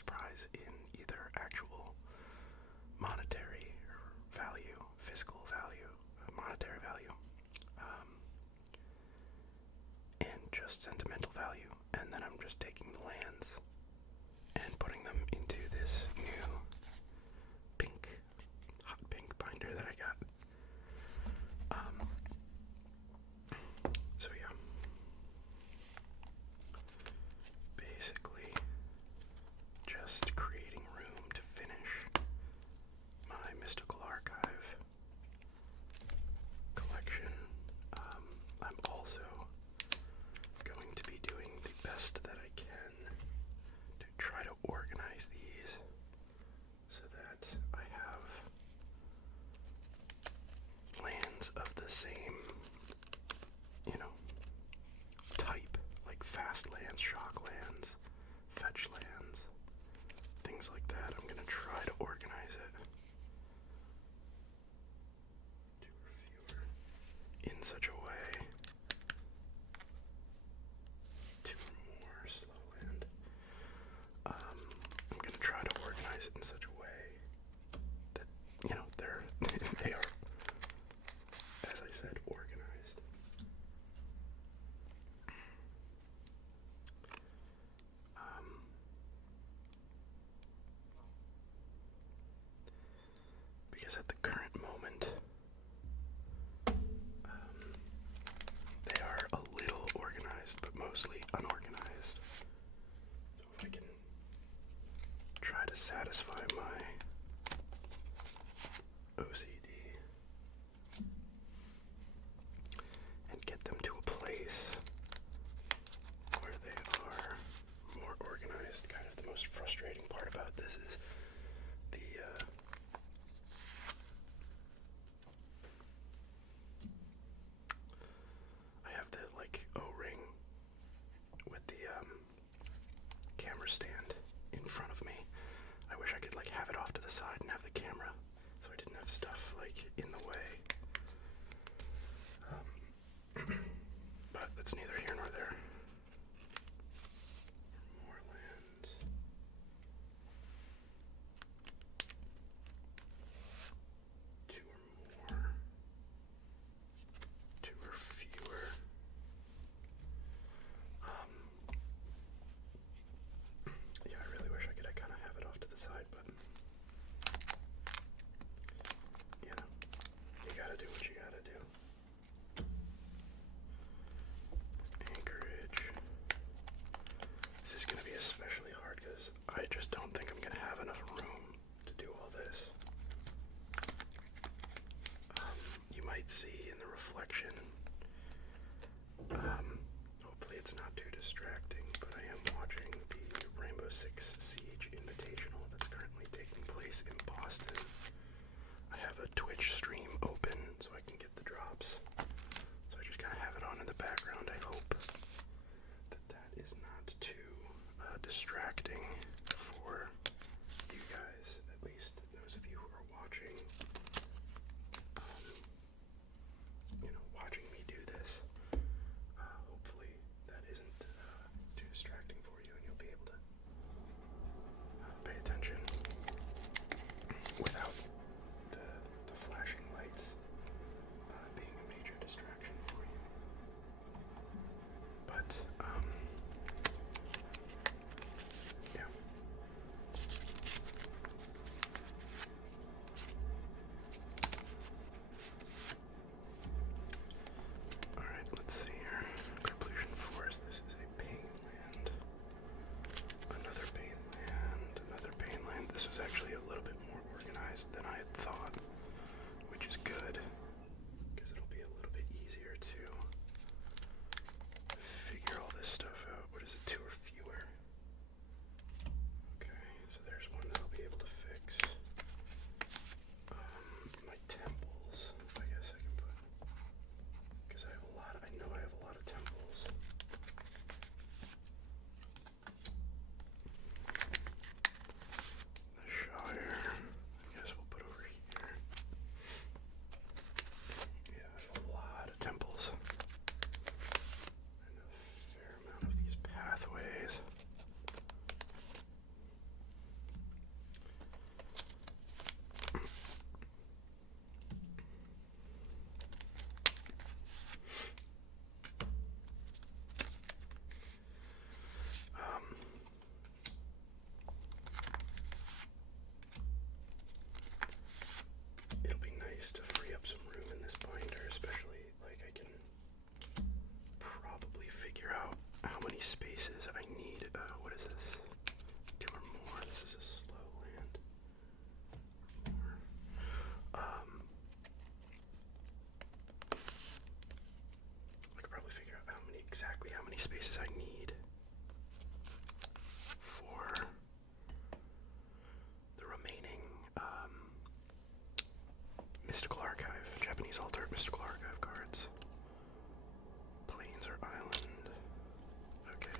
first prize in either actual monetary value, fiscal value, monetary value, and just sentimental value. And then I'm just taking the lands and putting them into this new hot pink binder that I got. So yeah, basically just creating room to finish my Mystical Archive collection. I'm also going to be doing the best that I can to try to organize these so that I have lands of the same, type, like fast lands, shock lands, fetch lands, things like that. I'm going to try to organize it two or fewer in such a way. Two or more slow land. I'm going to try to organize it in such a way that, they are, as I said, organized. Because at the current moment, they are a little organized, but mostly unorganized. So if I can try to satisfy my OCD and get them to a place where they are more organized. Kind of the most frustrating part about this is the I have the O-ring with the camera stand in front of me. I wish I could have it off to the side and have the camera so I didn't have stuff in the way. But that's neither here nor there. More land. Two or more. Two or fewer. Yeah, I really wish I could kind of have it off to the side, but you gotta do what you gotta do. Anchorage. This is gonna be especially hard because I just don't think I'm gonna have enough room to do all this. You might see in the reflection, hopefully it's not too distracting, but I am watching the Rainbow Six Siege Invitational that's currently taking place in Boston. I have a Twitch stream open so I can get the drops. So I just kind of have it on in the background. I hope that is not too distracting for you guys, at least those of you who are watching. Watching me do this. Hopefully that isn't too distracting for you and you'll be able to pay attention without many spaces I need. What is this? 2 or more. This is a slow land. I could probably figure out exactly how many spaces I need for the remaining Mystical Archive, Japanese Alternate Mystical Archive cards. Plains or island. Okay.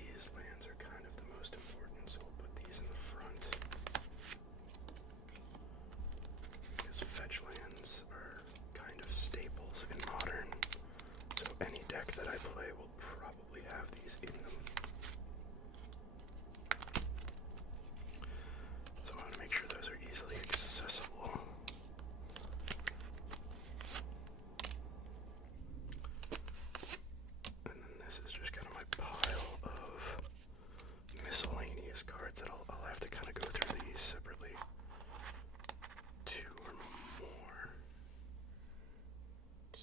These lands are kind of the most important, so we'll put these in the front. Because fetch lands are kind of staples in Modern. So any deck that I play will probably have these in them. So I want to make sure those are easily accessible. And then this is just kind of my pile of miscellaneous cards that I'll have to kind of go through these separately. 2 or more. 2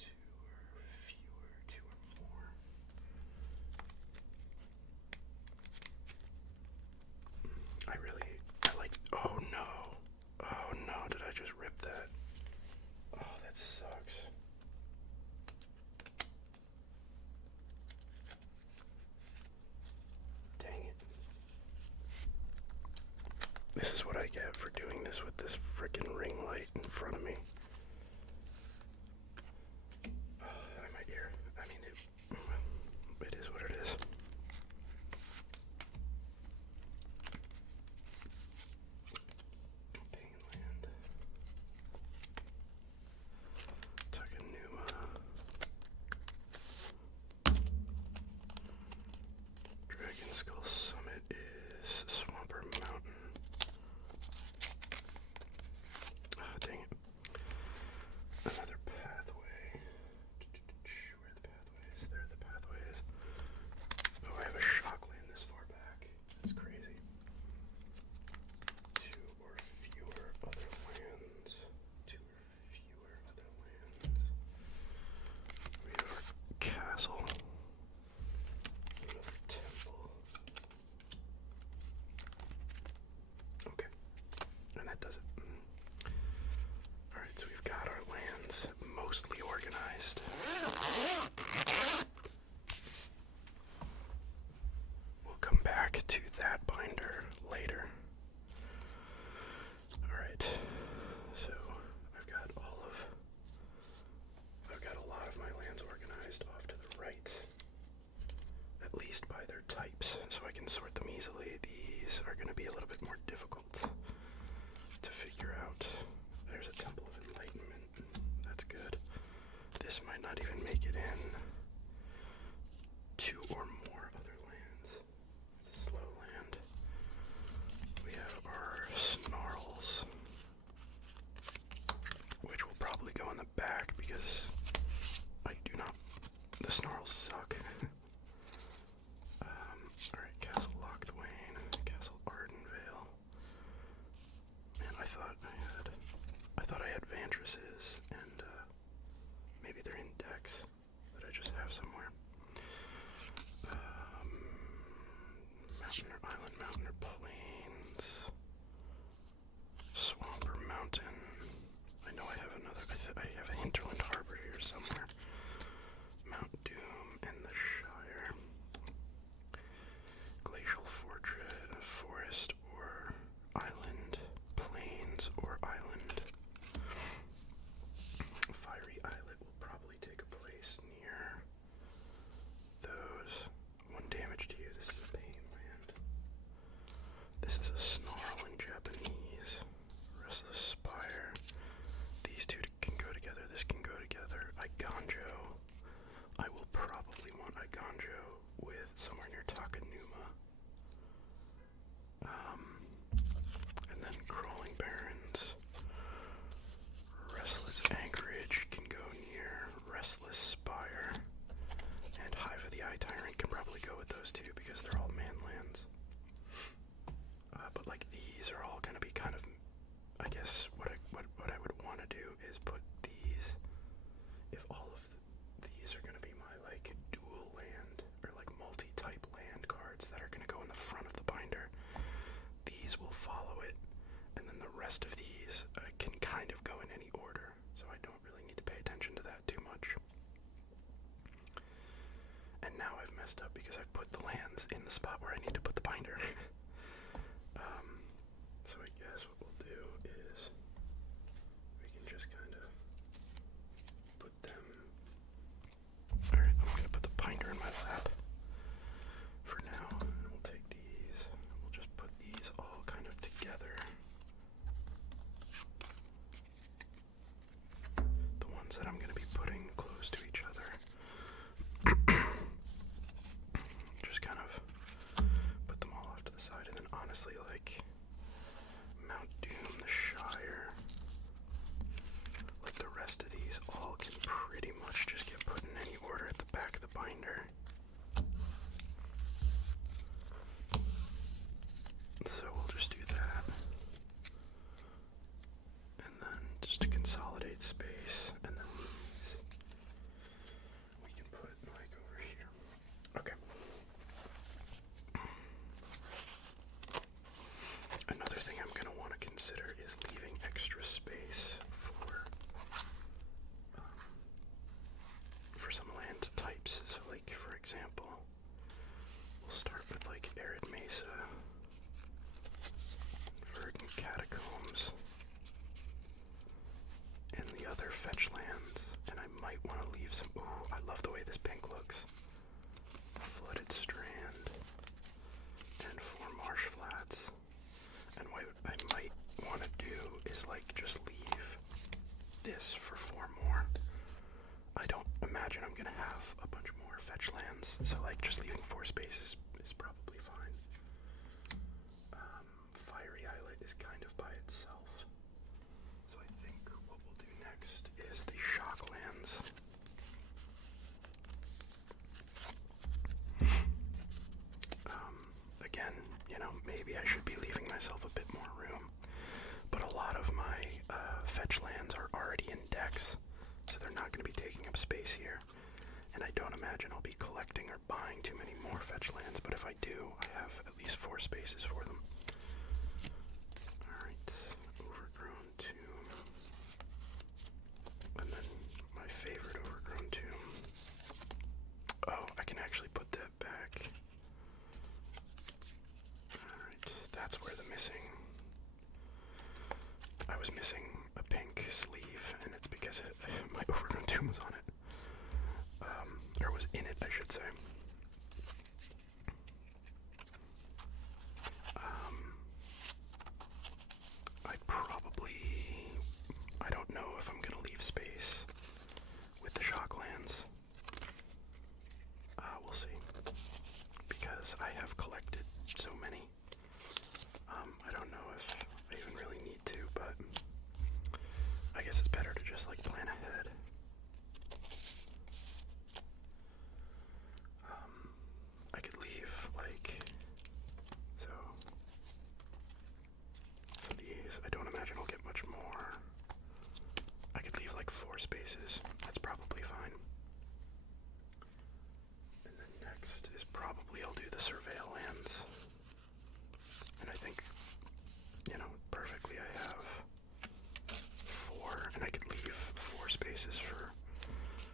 or fewer. 2 or more. I like, oh no. Oh no, did I just rip that? Oh, that sucks. Dang it. This is what I get for doing this with this frickin' ring light in front of me. My ear. I mean, it is what it is. Painland. Takanuma. Dragon Skull Summit is Swamper Mountain. Oh, dang it. Another pathway. Where are the pathways? There are the pathways. Oh, I have a shock land this far back. That's crazy. 2 or fewer other lands. 2 or fewer other lands. We have our castle. Another temple. Okay. And that does it. Alright, so we've got our lands mostly organized. We'll come back to that binder later. Alright, so I've got a lot of my lands organized off to the right. At least by their types, so I can sort them easily. These are going to be a little bit more difficult to figure out. There's a Temple of Enlightenment. That's good. This might not even make it in. 2 or more other lands. It's a slow land. rest of these can kind of go in any order, so I don't really need to pay attention to that too much. And now I've messed up because I've put the lands in the spot where I need to put the binder. So I guess what we'll do is we can just kind of put them... Alright, I'm going to put the binder in my lap for now. We'll take these, we'll just put these all kind of together. The ones that I'm going to be putting close to each other. Just kind of put them all off to the side, and then honestly, like, Mount Doom, the Shire, like the rest of these all can pretty much just get put in any order at the back of the binder. So we'll just do that. And then just to consolidate space, and then these we can put like over here. Okay. Another thing I'm going to want to consider is leaving extra space for some land types. So like, for example, we'll start with like Arid Mesa, Verdant Catacombs, and the other fetch lands. And I might want to leave some... Ooh, I love the way this pink looks. Flooded Strand, and 4 Marsh Flats. And what I might want to do is like just leave this for 4 more. I don't imagine I'm gonna have a bunch more fetch lands, so like just leaving 4 spaces is probably fine. Fiery Islet is kind of by itself, so I think what we'll do next is the shock lands. Again, you know, maybe I should be leaving myself a bit more room, but a lot of my fetch lands are already in decks, so they're not going to be taking up space here, and I don't imagine I'll be collecting or buying too many more fetch lands, but if I do, I have at least 4 spaces for them. Alright, Overgrown Tomb, and then my favorite Overgrown Tomb. Oh, I can actually put that back. Alright, that's where the I was missing a pink sleeve, and it's because my Overgrown Tomb was on it. Or was in it, I should say. I don't know if I'm gonna leave space with the shock lands. We'll see. Because I have collected so many. I don't know if I even really need to, but I guess it's better to just like plan ahead. I could leave like so these, I don't imagine I'll get much more. I could leave like 4 spaces. That's probably fine. And then next is probably I'll do the surveil lands. And I think, you know, perfectly I have 4, and I could leave 4 spaces for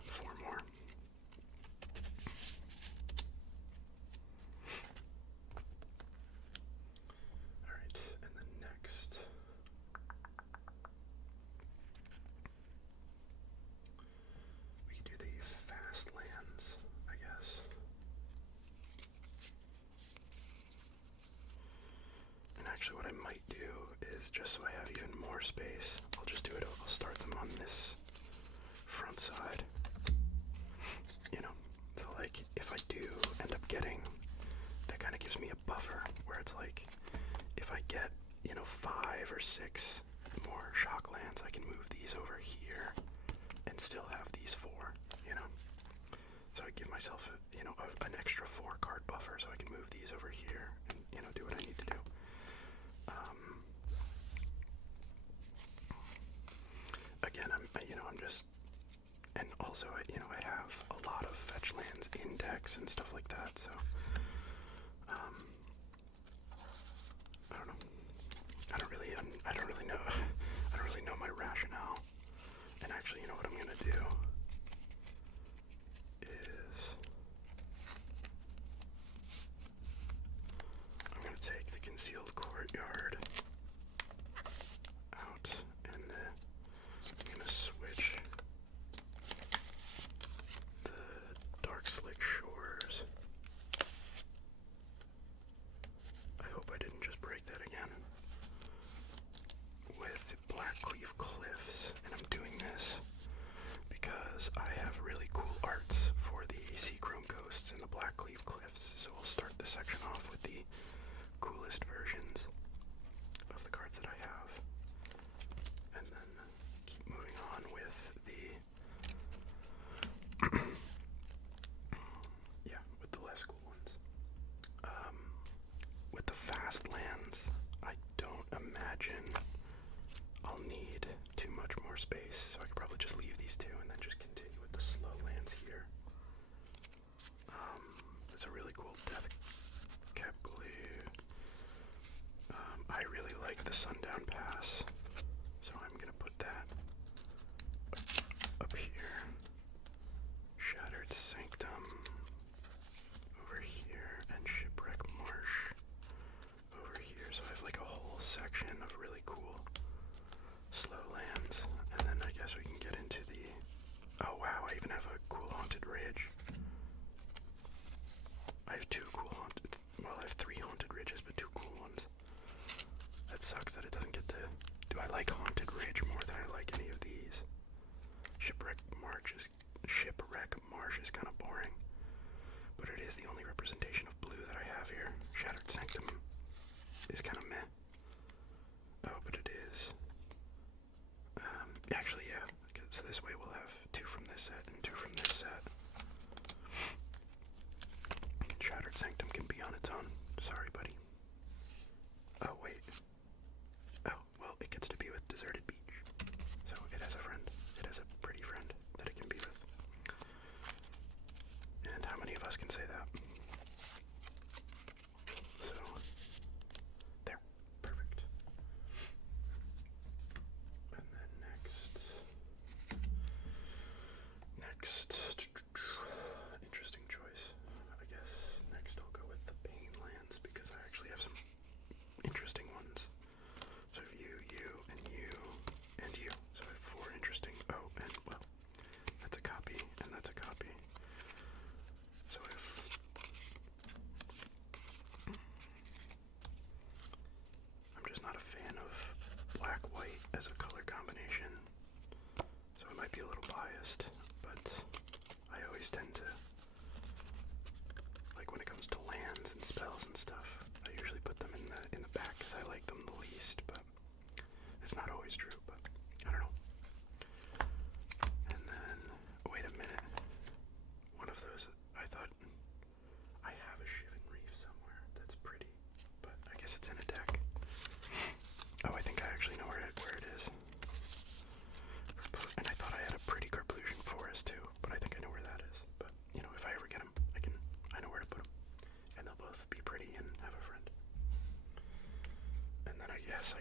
4 more. Alright, and then next we could do the fast lands, I guess. And actually what I might do is, just so I have even more space, I'll just do it, I'll start them on this front side. You know, so like if I do end up getting, that kind of gives me a buffer where it's like, if I get, you know, 5 or 6 more shock lands, I can move these over here and still have these 4, you know. So I give myself, you know, an extra 4 card buffer so I can move these over here and, you know, do what I need to do. Again, I'm just, and also, I have a lot of fetch lands in decks and stuff like that, so, I don't know. I don't really know. Haunted Ridge more than I like any of these. Shipwreck Marsh is kind of boring, but it is the only representation of blue that I have here. Shattered Sanctum is kind of meh. Oh, but it is. Actually, yeah. Okay, so this way we'll have 2 from this set and 2 from this set. Shattered Sanctum can be on its own. Sorry, buddy. Oh, wait. Oh, well, it gets to be with Deserted Beach. So it has a friend. It has a pretty friend that it can be with. And how many of us can say that? So, there. Perfect. And then next, interesting choice. I guess next I'll go with the Pain Lands because I actually have some interesting ones. So I have you, and you, and you. So I have 4 interesting. Oh, and well, that's a copy, and that's a copy. So if I'm just not a fan of black-white as a color combination, so I might be a little biased, but I always tend to, like when it comes to lands and spells and stuff, I usually put them in the back because I like them the least, but it's not always true, but I don't know. And then, wait a minute, one of those, I thought, I have a Shivan Reef somewhere that's pretty, but I guess it's in a deck. Oh, I think I actually know where it is. And I thought I had a pretty Carplusian Forest too, but I think I know where that is. But, you know, if I ever get them, I know where to put them. And they'll both be pretty and have a friend. And then I guess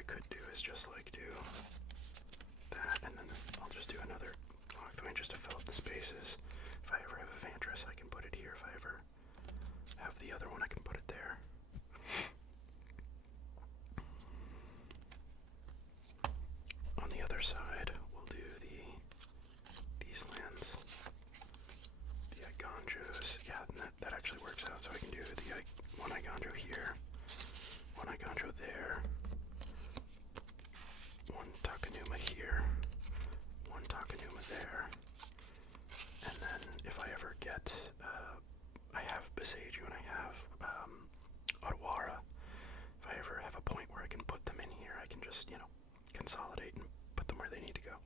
I could do is just like do that, and then I'll just do another Lock the Wind just to fill up the spaces. If I ever have a Vantress, I can put it here. If I ever have the other one, I can put it there. On the other side, we'll do these lands. The Igonjos. Yeah, that actually works out. So I can do the one Igonjo here, one Igonjo there, one Takenuma here, one Takenuma there, and then if I ever get, I have Beseiju and I have Otawara. If I ever have a point where I can put them in here, I can just, consolidate and put them where they need to go.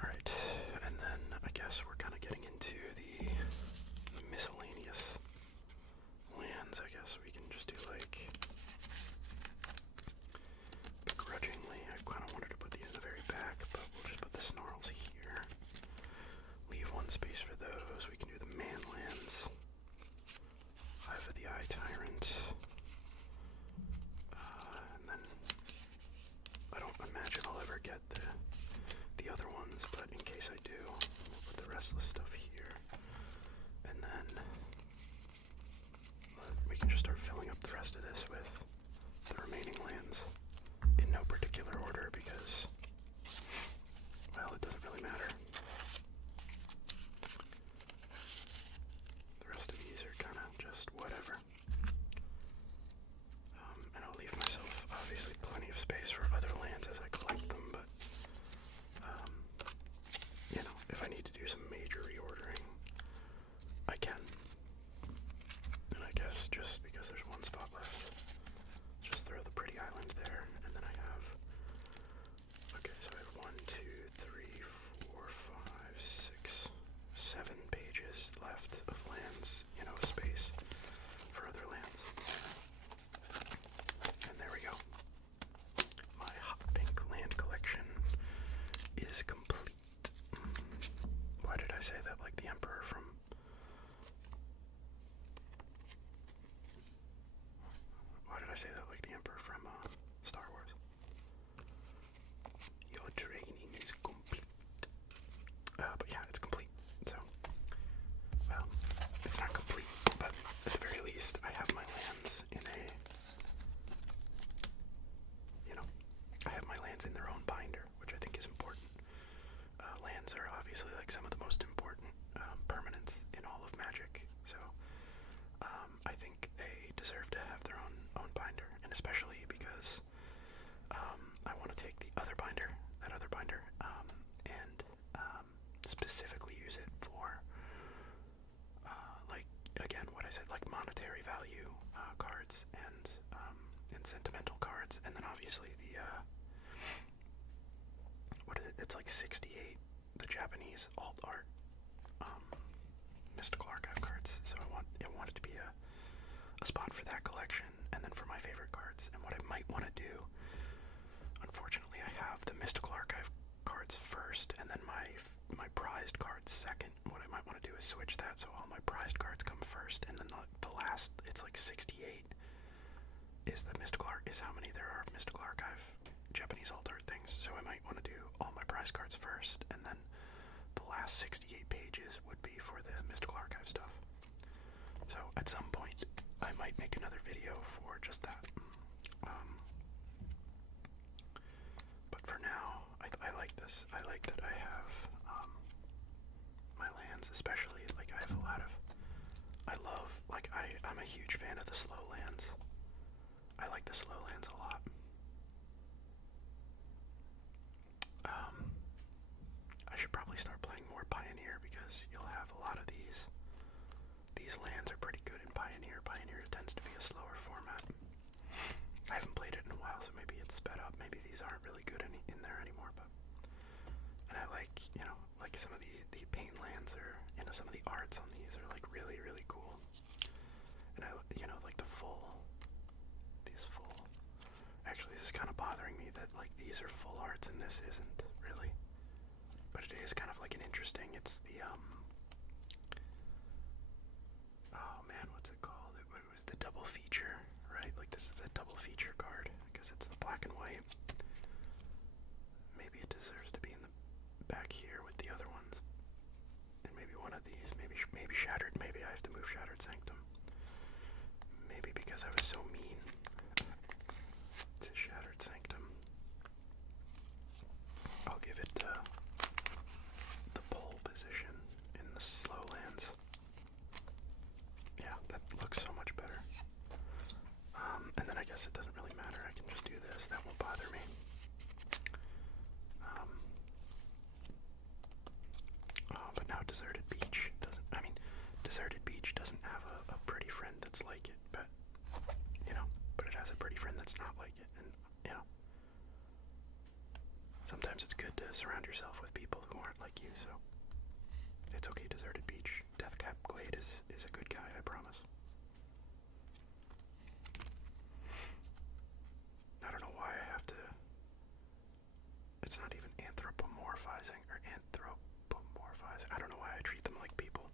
Alright, and then I guess we're kind of getting into the miscellaneous lands. I guess we can just do like, begrudgingly, I kind of wanted to put these in the very back, but we'll just put the Snarls here. Leave one space for those. We can do the man lands. 5 of the Eye Tyrant. And then I don't imagine I'll ever get the other ones, but in case I do, we'll put the restless stuff here. And then we can just start filling up the rest of this with the remaining lands in no particular order because, well, it doesn't really matter. The rest of these are kind of just whatever. And I'll leave myself, obviously, plenty of space for other lands as I collect them, but, if I need to do some major reordering, I can. And I guess just because there's one spot left, just throw the pretty island there, and then I have, okay, so I have 1, 2, 3, 4, 5, 6, 7 pages left of lands, space for other lands. And there we go. My hot pink land collection is complete. Why did I say that like the Emperor from... Why did I say that like the Emperor from Star Wars? Your training is complete. But yeah, it's complete. So, well, it's not complete, but at the very least, I have my lands in I have my lands in their own binder, which I think is important. Lands are obviously like some of the most important permanents in all of Magic, so I think they deserve to have their own binder, and especially because I want to take that other binder, and specifically use it for, like, again, what I said, like monetary value cards and sentimental cards, and then obviously the what is it? It's like 68, the Japanese alt art Mystical Archive cards. So I want it to be a spot for that collection, and then for my favorite cards. And what I might want to do, unfortunately, I have the Mystical Archive cards first, and then my prized cards second. What I might want to do is switch that, so all my prized cards come first, and then the last, it's like 68, is the Mystical Art, is how many there are Mystical Archive Japanese alt art things. So I might want to do all my prize cards first, and then the last 68 pages would be for the Mystical Archive stuff. So at some point, I might make another video for just that. But for now, I like this. I like that I have my lands, especially, like I have a lot of, I'm a huge fan of the slow lands. I like the slow lands a lot. I should probably start playing more Pioneer because you'll have a lot of these. These lands are pretty good in Pioneer. Pioneer tends to be a slower format. I haven't played it in a while, so maybe it's sped up. Maybe these aren't really good in there anymore. But and I like, like some of the paint lands are, some of the arts on these are like really, really cool. And I, like these full. Actually, this is kind of bothering me that like these are full arts and this isn't really. But it is kind of like an interesting, it's the, oh man, what's it called? It was the double feature, right? Like this is the double feature card. need to surround yourself with people who aren't like you, so it's okay, Deserted Beach. Deathcap Glade is a good guy, I promise. I don't know why I have to... It's not even anthropomorphizing or anthropomorphizing. I don't know why I treat them like people.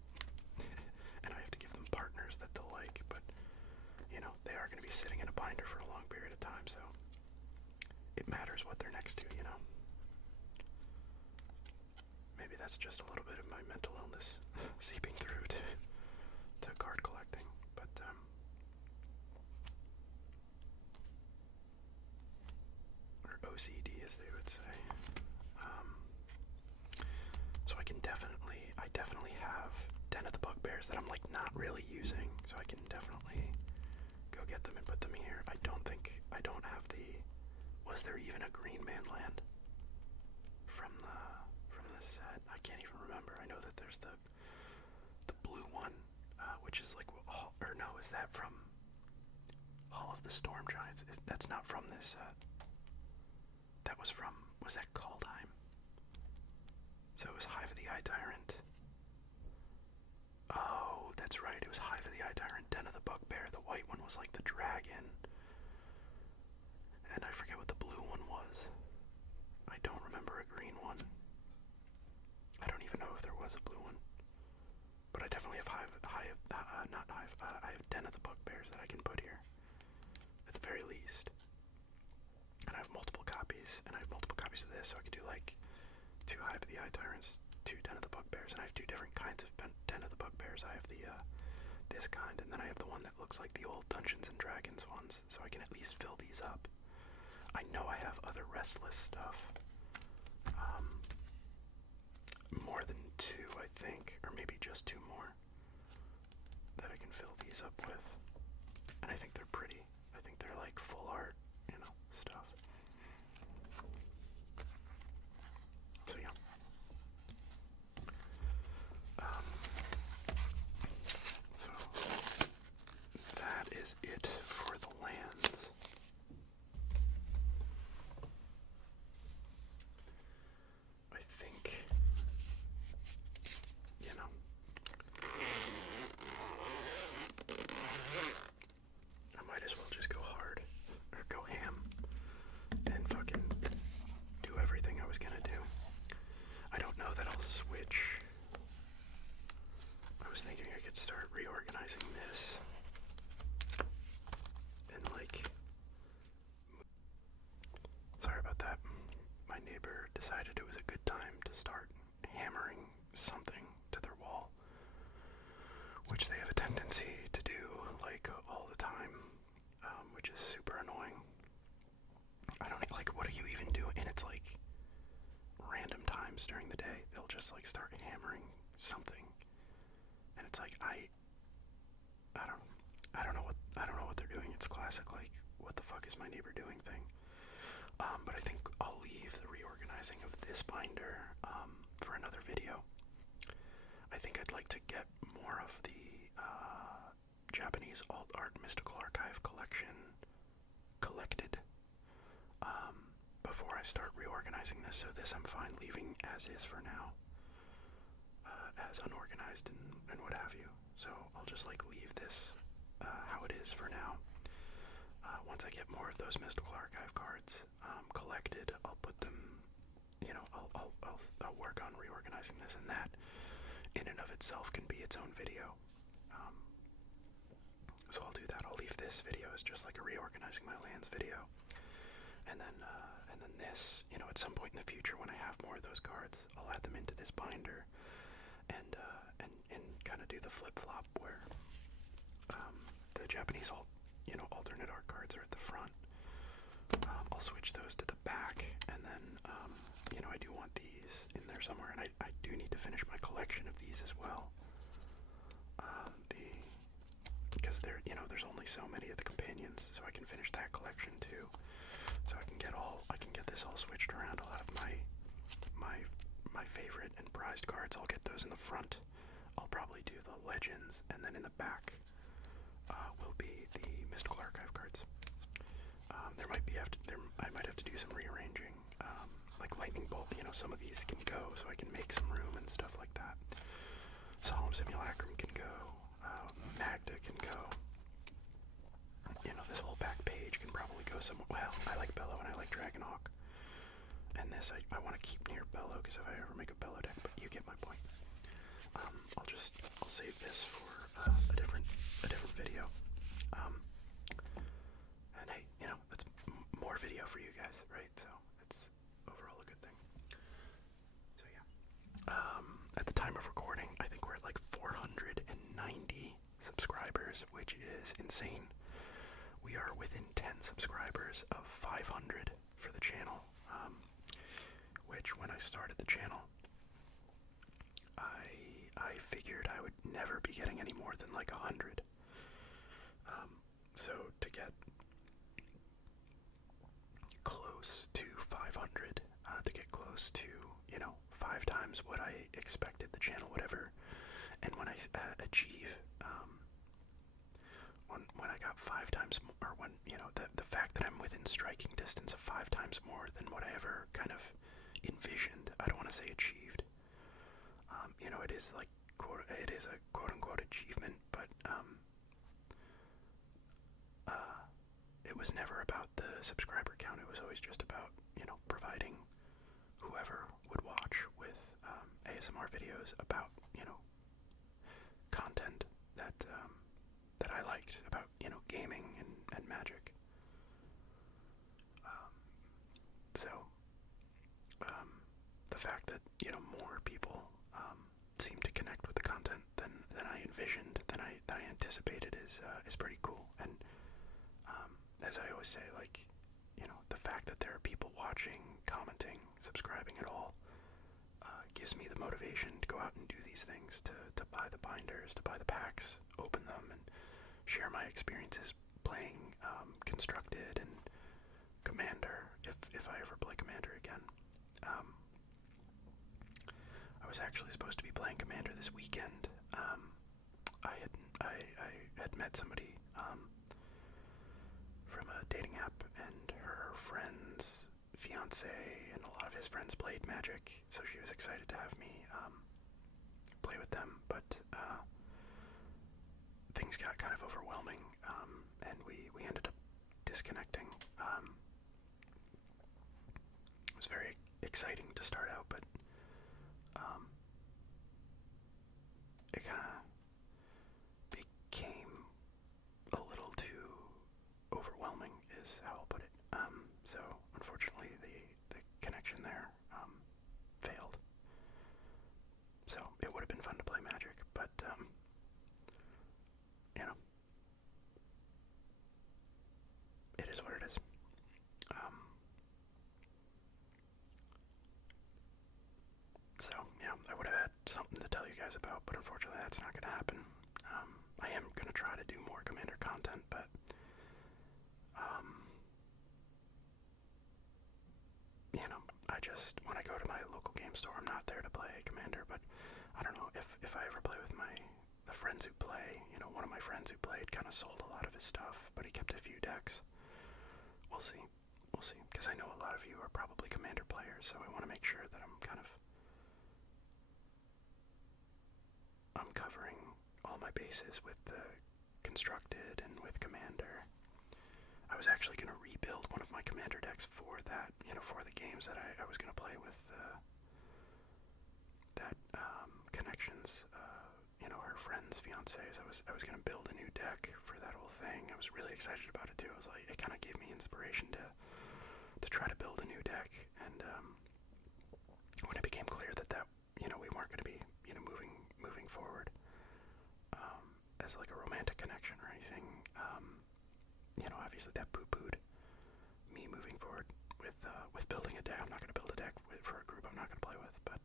And I have to give them partners that they'll like, but, you know, they are going to be sitting in a binder for a long period of time, so it matters what they're next to, you know? Maybe that's just a little bit of my mental illness seeping through to card collecting, but, or OCD as they would say. So I definitely have Den of the Bugbears that I'm like not really using, so I can definitely go get them and put them here. I don't have the, was there even a Green Man land from this set? I can't even remember. I know that there's the blue one, which is like, or no, is that from Hall of the Storm Giants? That's not from this set. That was that Kaldheim? So it was Hive of the Eye Tyrant. Oh, that's right, it was Hive of the Eye Tyrant, Den of the Bugbear. The white one was like the dragon. And I forget what the blue one was. I don't remember a green one. I don't even know if there was a blue one. But I definitely have I have Den of the Bugbears that I can put here. At the very least. And I have multiple copies. And I have multiple copies of this, so I could do like 2 Hive of the Eye Tyrants, 2 Den of the Bugbears, and I have 2 different kinds of Den of the Bugbears. I have the this kind, and then I have the one that looks like the old Dungeons and Dragons ones, so I can at least fill these up. I know I have other Restless stuff. More than 2, I think, or maybe just 2 more that I can fill these up with. And I think they're pretty. I think they're like full art, you know, stuff. So yeah. So that is it for the lands. I think, you know, I might as well just go hard, or go ham, and fucking do everything I was gonna do. I don't know that I'll switch. I was thinking I could start reorganizing this, and like, sorry about that. My neighbor decided it was a good time to start hammering something to their wall, which they have a tendency to do like all the time, which is super annoying. I don't like, what are you even doing? And it's like random times during the day they'll just like start hammering something, and it's like I don't know what they're doing. It's classic like, what the fuck is my neighbor doing thing. But I think I'll leave the reorganizing of this binder for another video. I think I'd like to get more of the Japanese alt art mystical archive collection collected before I start reorganizing this. So this I'm fine leaving as is for now, as unorganized and what have you. So I'll just like leave this how it is for now. Once I get more of those mystical archive cards collected, I'll put them, you know, I'll work on reorganizing this, and that in and of itself can be its own video. So I'll do that. I'll leave this video as just like a reorganizing my lands video, and then this, you know, at some point in the future when I have more of those cards, I'll add them into this binder, and kind of do the flip flop where the Japanese alternate art cards are at the front. I'll switch those to the back, and then you know, I do want these in there somewhere, and I do need to finish my collection of these as well. Because there's only so many of the companions, so I can finish that collection too. So I can get this all switched around. I'll have my favorite and prized cards. I'll get those in the front. I'll probably do the legends, and then in the back will be the mystical archive cards. I might have to do some rearranging, like lightning bolt. You know, some of these can go, so I can make some room and stuff like that. Solemn Simulacrum can go. Magda can go. This whole back page can probably go somewhere. Well, I like Bellow and I like Dragonhawk. And this, I want to keep near Bellow, because if I ever make a Bellow deck, but you get my point. I'll save this for a different video. And hey, that's more video for you guys, right? So it's overall a good thing. So yeah. At the time of recording, I think we're at like 490 subscribers, which is insane. We are within 10 subscribers of 500 for the channel, which when I started the channel, I figured I would never be getting any more than like 100. So to get close to 500, to get close to, 5 times what I expected the channel would ever, and when I achieve, when I got 5 times more, or when, the fact that I'm within striking distance of 5 times more than what I ever kind of envisioned, I don't want to say achieved, it is like, it is a quote-unquote achievement, but, it was never about the subscriber count. It was always just about, providing whoever would watch with ASMR videos about, content that that I liked about, gaming and Magic. The fact that, more people seem to connect with the content than I envisioned, than I anticipated is pretty cool. And as I always say, like, the fact that there are people watching, commenting, subscribing at all, gives me the motivation to go out and do these things, to buy the binders, to buy the packs, open them, and share my experiences playing Constructed and Commander, if I ever play Commander again. I was actually supposed to be playing Commander this weekend. I had met somebody from a dating app, and her friend's fiance and a lot of his friends played Magic, so she was excited to have me play with them, but things got kind of overwhelming, and we ended up disconnecting. It was very exciting to start out, but it kind of became a little too overwhelming, is how I'll put it. So unfortunately, the connection there failed. So it would have been fun to play Magic, but it is what it is. So yeah, I would have had something to tell you guys about, but unfortunately that's not going to happen. I am going to try to do more Commander content, but when I go to my local game store, I'm not there to play Commander, but I don't know, if I ever play with the friends who play, one of my friends who played kind of sold a lot of his stuff, but he kept a few decks. We'll see, because I know a lot of you are probably Commander players, so I want to make sure that I'm covering all my bases with the Constructed and with Commander. I was actually going to rebuild one of my Commander decks for that, for the games that I was going to play with that Connections, her friend's fiancés. I was going to build a new deck for that whole thing. I was really excited about it too. I was like, it kind of gave me inspiration to try to build a new deck, and when it became clear that we weren't going to be moving forward as like a romantic connection or anything, obviously that poo-pooed me moving forward with building a deck. I'm not going to build a deck for a group I'm not going to play with, but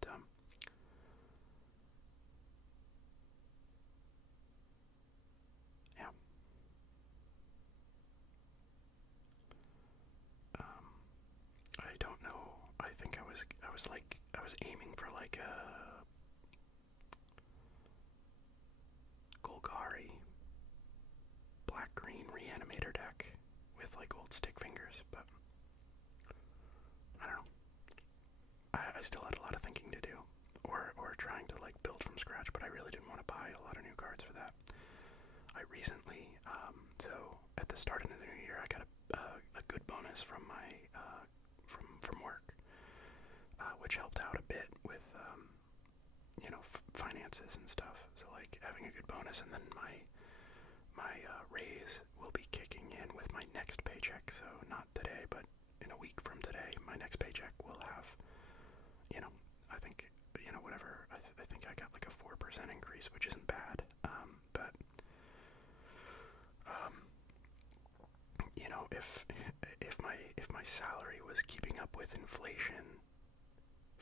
yeah. I don't know. I think I was aiming for like a Golgari black-green reanimator deck with like old stick fingers, but I don't know. I still had a lot of thinking to do, or trying to like build from scratch, but I really didn't want to buy a lot of new cards for that. I recently, so at the start of the new year, I got a good bonus from my from work, which helped out a bit with finances and stuff. So like having a good bonus, and then my raise will be kicking in with my next paycheck. So not today, but in a week from today, my next paycheck will have, I think, whatever. I think I got like a 4% increase, which isn't bad. But if my salary was keeping up with inflation,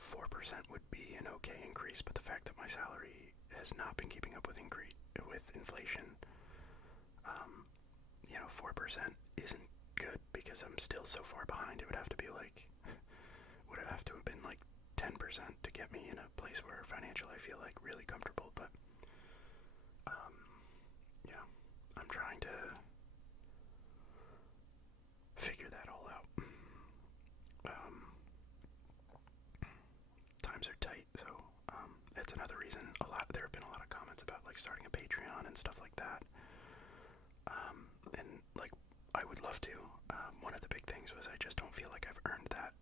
4% would be an okay increase. But the fact that my salary has not been keeping up with inflation, 4% isn't good because I'm still so far behind. It would have to be like, would have to have been like 10% to get me in a place where financially I feel like really comfortable. But yeah, I'm trying to figure that all out. Times are tight, so that's another reason. There have been a lot of comments about like starting a Patreon and stuff like that. And like I would love to. One of the big things was I just don't feel like I've earned that.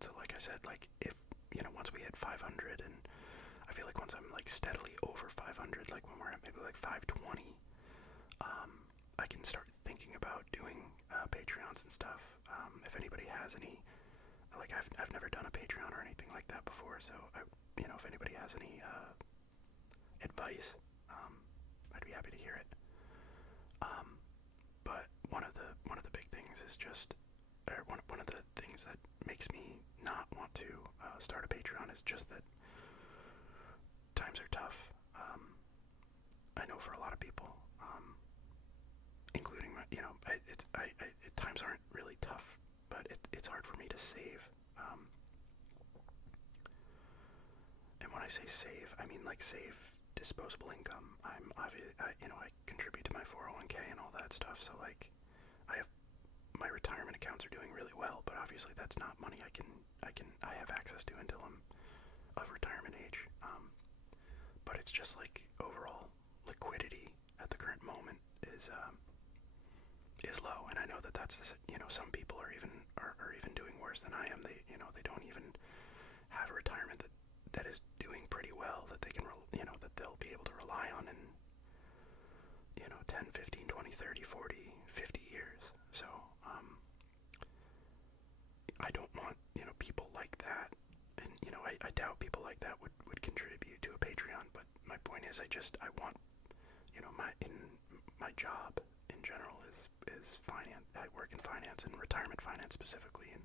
So like I said, like if once we hit 500, and I feel like once I'm like steadily over 500, like when we're at maybe like 520, I can start thinking about doing Patreons and stuff. If anybody has any, like I've never done a Patreon or anything like that before, so if anybody has any advice, I'd be happy to hear it. But one of the big things is just, or one of the things that makes me not want to start a Patreon is just that times are tough. I know for a lot of people, including my, times aren't really tough, but it's hard for me to save. And when I say save, I mean like save disposable income. I contribute to my 401k and all that stuff, so like my retirement accounts are doing really well, but obviously that's not money I have access to until I'm of retirement age. But it's just like overall liquidity at the current moment is low, and I know that's some people are even doing worse than I am. They don't even have a retirement that is doing pretty well, that they can that they'll be able to rely on in 10, 15, 20, 30, 40, 50 years. So I don't want people like that, and I doubt people like that would contribute to a Patreon. But my point is, I want my job in general is finance. I work in finance and retirement finance specifically, and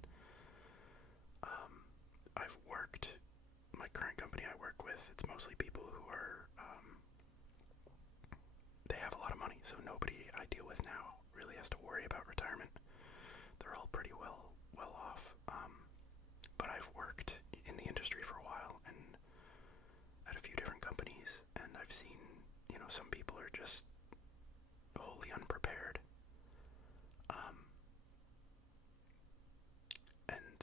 I've worked. My current company I work with, it's mostly people who are they have a lot of money, so nobody I deal with now really has to worry about retirement. They're all pretty well off. But I've worked in the industry for a while and at a few different companies, and I've seen some people are just wholly unprepared. And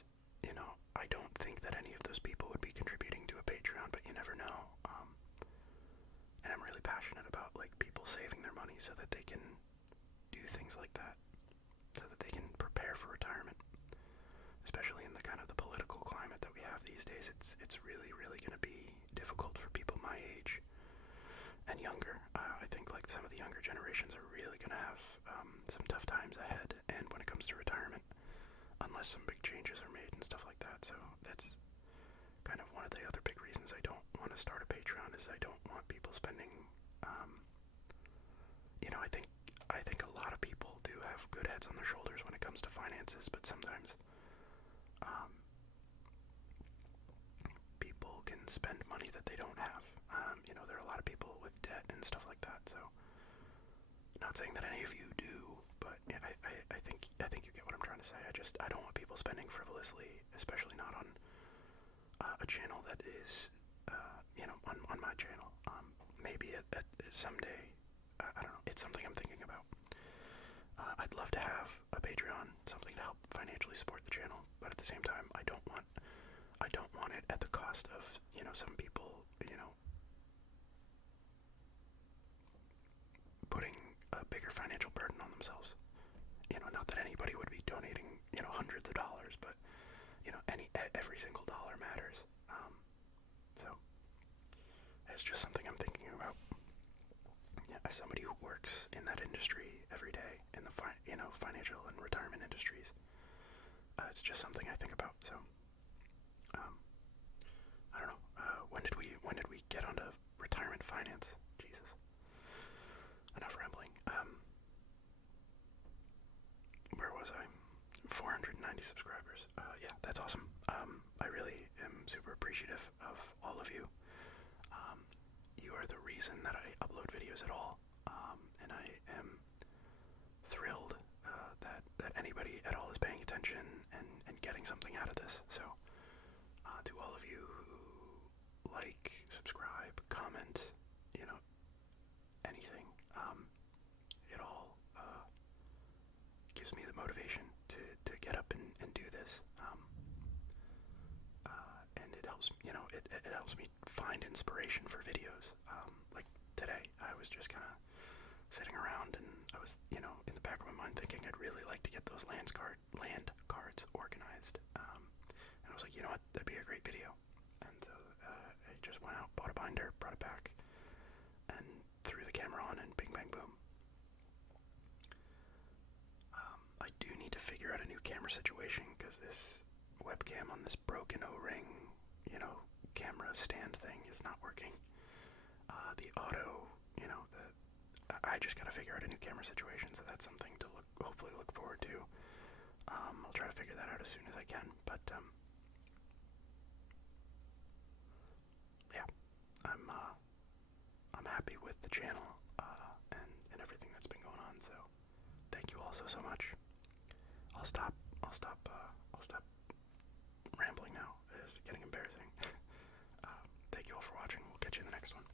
I don't think that any of those people would be contributing to a Patreon, but you never know. And I'm really passionate about like people saving their money so that they can do things like that, so that they can prepare for retirement. Especially in the kind of the political climate that we have these days, it's really going to be difficult for people my age and younger. I think like some of the younger generations are really going to have some tough times ahead, and when it comes to retirement, unless some big changes are made and stuff like that. So that's kind of one of the other big reasons I don't want to start a Patreon, is I don't want people spending, I think a lot of people do have good heads on their shoulders when it comes to finances, but sometimes people can spend money that they don't have. There are a lot of people with debt and stuff like that, so not saying that any of you do, but yeah, I think you get what I'm trying to say. I don't want people spending frivolously, especially not on a channel that is, on my channel. Maybe at someday, I don't know, it's something I'm thinking about. I'd love to have a Patreon, something to help financially support the channel, but at the same time, I don't want it at the cost of, some people, putting a bigger financial burden on themselves. Not that anybody would be donating, hundreds of dollars, but, every single dollar matters. So, it's just something I'm thinking about. Yeah, as somebody who works in that industry every day, in the financial and retirement industries, it's just something I think about. So, I don't know. When did we get onto retirement finance? Jesus. Enough rambling. Where was I? 490 subscribers. Yeah, that's awesome. I really am super appreciative of all of you. You are the reason that I upload videos at all, and I am thrilled that anybody at all is paying attention and getting something out of this. So, to all of you who like, subscribe, comment, anything, it all gives me the motivation to get up and do this. And it helps, it helps me find inspiration for videos. Like today, I was just kind of sitting around and I was, in the back of my mind thinking I'd really like to get those land cards organized. And I was like, you know what, that'd be a great video. And so I just went out, bought a binder, brought it back, and threw the camera on, and bing, bang, boom. I do need to figure out a new camera situation, because this webcam on this broken O-ring, camera stand thing is not working. The auto, I just gotta figure out a new camera situation, so that's something to hopefully look forward to. I'll try to figure that out as soon as I can, but, yeah, I'm happy with the channel, and everything that's been going on, so thank you all so much. I'll stop rambling now. It is getting embarrassing. Thank you all for watching. We'll catch you in the next one.